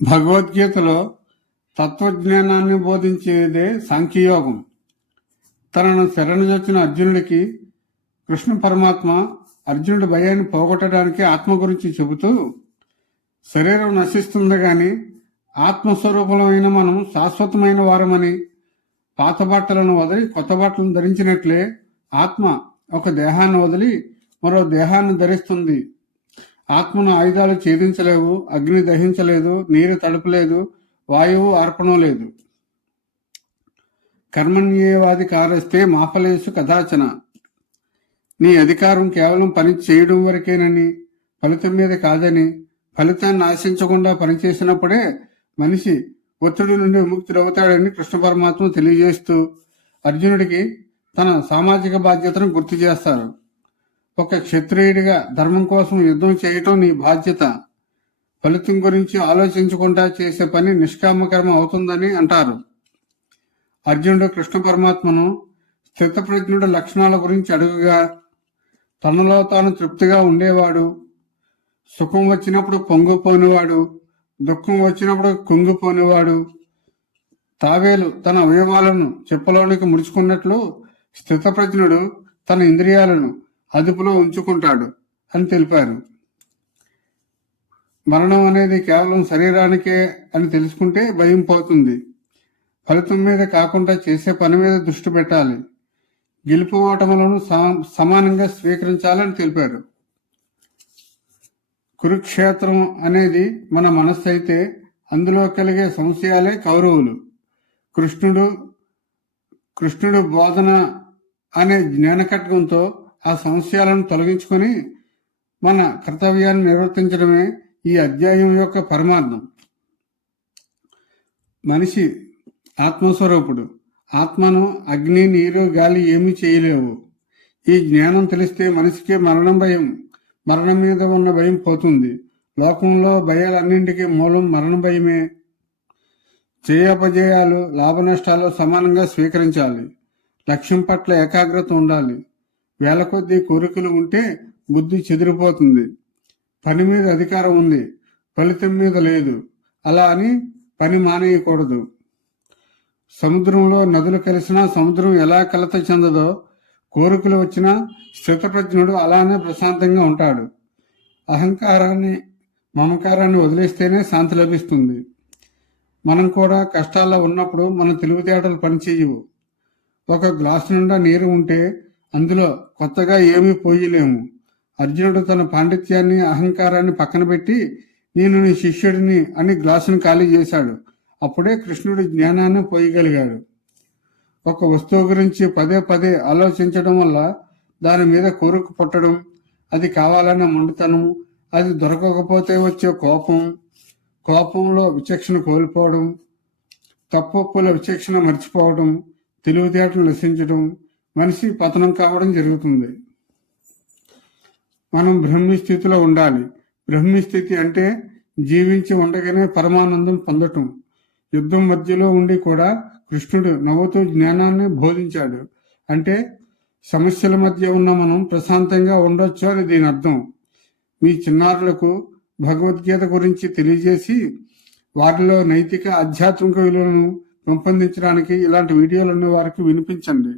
భగవద్గీతలో తత్వజ్ఞానాన్ని బోధించేదే సాంఖ్యయోగం. తనను శరణుజొచ్చిన అర్జునుడికి కృష్ణ పరమాత్మ అర్జునుడి భయాన్ని పోగొట్టడానికి ఆత్మ గురించి చెబుతూ, శరీరం నశిస్తుంది గాని ఆత్మస్వరూపమైన మనం శాశ్వతమైన వారమని, పాత బట్టలను వదిలి కొత్త బట్టలను ధరించినట్లే ఆత్మ ఒక దేహాన్ని వదిలి మరో దేహాన్ని ధరిస్తుంది. ఆత్మను ఆయుధాలు ఛేదించలేవు, అగ్ని దహించలేదు, నీరు తడపలేదు, వాయువు ఆర్పణం లేదు. కర్మణ్యేవాది కారస్తే మాఫలేసు కదాచన. నీ అధికారం కేవలం పని చేయడం వరకేనని, ఫలితం మీద కాదని, ఫలితాన్ని ఆశించకుండా పనిచేసినప్పుడే మనిషి ఒత్తిడి నుండి విముక్తుడవుతాడని కృష్ణ పరమాత్మ తెలియజేస్తూ అర్జునుడికి తన సామాజిక బాధ్యతను గుర్తు చేస్తారు. ఒక క్షత్రియుడిగా ధర్మం కోసం యుద్ధం చేయటం నీ బాధ్యత. ఫలితం గురించి ఆలోచించకుండా చేసే పని నిష్కామకర్మ అవుతుందని అంటారు. అర్జునుడు కృష్ణ పరమాత్మను స్థితప్రజ్ఞుడి లక్షణాల గురించి అడుగుగా, తనలో తాను తృప్తిగా ఉండేవాడు, సుఖం వచ్చినప్పుడు పొంగిపోనివాడు, దుఃఖం వచ్చినప్పుడు కుంగిపోనివాడు, తావేలు తన అవయవాలను చెప్పలోనికి ముడుచుకున్నట్లు స్థితప్రజ్ఞుడు తన ఇంద్రియాలను అదుపులో ఉంచుకుంటాడు అని తెలిపారు. మరణం అనేది కేవలం శరీరానికే అని తెలుసుకుంటే భయం పోతుంది. ఫలితం మీద కాకుండా చేసే పని మీద దృష్టి పెట్టాలి. గెలుపు ఓటములను సమానంగా స్వీకరించాలని తెలిపారు. కురుక్షేత్రం అనేది మన మనస్సు అయితే అందులో కలిగే సంశయాలే కౌరవులు. కృష్ణుడు బోధన అనే జ్ఞానఖడ్గంతో ఆ సంశయాలను తొలగించుకొని మన కర్తవ్యాన్ని నిర్వర్తించడమే ఈ అధ్యాయం యొక్క పరమార్థం. మనిషి ఆత్మస్వరూపుడు. ఆత్మను అగ్ని, నీరు, గాలి ఏమీ చేయలేవు. ఈ జ్ఞానం తెలిస్తే మనిషికి మరణం మీద ఉన్న భయం పోతుంది. లోకంలో భయాలన్నింటికీ మూలం మరణ భయమే. జయాపజయాలు, లాభనష్టాలు సమానంగా స్వీకరించాలి. లక్ష్యం పట్ల ఏకాగ్రత ఉండాలి. వేల కొద్దీ కోరికలు ఉంటే బుద్ధి చెదిరిపోతుంది. పని మీద అధికారం ఉంది, ఫలితం మీద లేదు. అలా అని పని మానేయకూడదు. సముద్రంలో నదులు కలిసినా సముద్రం ఎలా కలత చెందదో, కోరికలు వచ్చినా స్థితప్రజ్ఞుడు అలానే ప్రశాంతంగా ఉంటాడు. అహంకారాన్ని, మమకారాన్ని వదిలేస్తేనే శాంతి లభిస్తుంది. మనం కూడా కష్టాల్లో ఉన్నప్పుడు మన తెలివితేటలు పనిచేయవు. ఒక గ్లాసు నిండా నీరు ఉంటే అందులో కొత్తగా ఏమీ పోయలేము. అర్జునుడు తన పాండిత్యాన్ని, అహంకారాన్ని పక్కన పెట్టి నేను నీ శిష్యుడిని అని గ్లాసును ఖాళీ చేశాడు. అప్పుడే కృష్ణుడి జ్ఞానాన్ని పోయగలిగాడు. ఒక వస్తువు గురించి పదే పదే ఆలోచించడం వల్ల దాని మీద కోరిక పుట్టడం, అది కావాలన్న మండుతనం, అది దొరకకపోతే వచ్చే కోపంలో విచక్షణ కోల్పోవడం, తప్పుల విచక్షణ మర్చిపోవడం, తెలివితేటలు నశించడం, మనిషి పతనం కావడం జరుగుతుంది. మనం బ్రహ్మస్థితిలో ఉండాలి. బ్రహ్మస్థితి అంటే జీవించి ఉండగానే పరమానందం పొందటం. యుద్ధం మధ్యలో ఉండి కూడా కృష్ణుడు నవ్వుతూ జ్ఞానాన్ని బోధించాడు. అంటే సమస్యల మధ్య ఉన్న మనం ప్రశాంతంగా ఉండొచ్చు అని దీని అర్థం. మీ చిన్నారులకు భగవద్గీత గురించి తెలియజేసి వారిలో నైతిక, ఆధ్యాత్మిక విలువలను పెంపొందించడానికి ఇలాంటి వీడియోలను వారికి వినిపించండి.